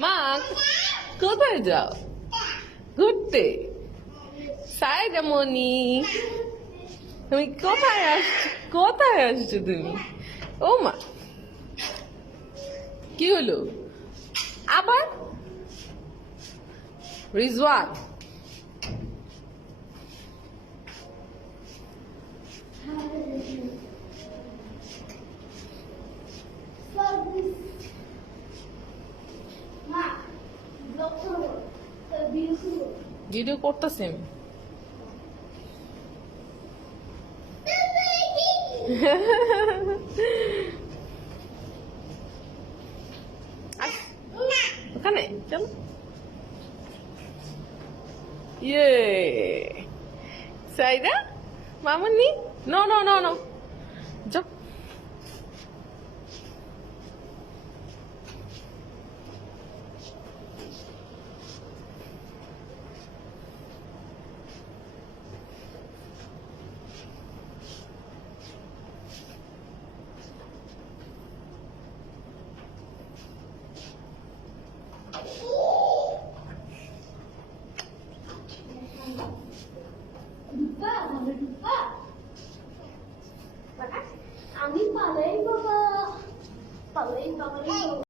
মা কোথায় যাও? ঘুরতে? সাইদামণি তুমি কোথায় আসছো তুমি? ও মা, কি হলো আবার? রিজওয়ান ভিডিও করতেছি আমি। ওখানে চলো। ইয়ে সাইদা মামুনি, নো নো নো নো, যাও। আমি পালাই বাবা, পালাই বাবা।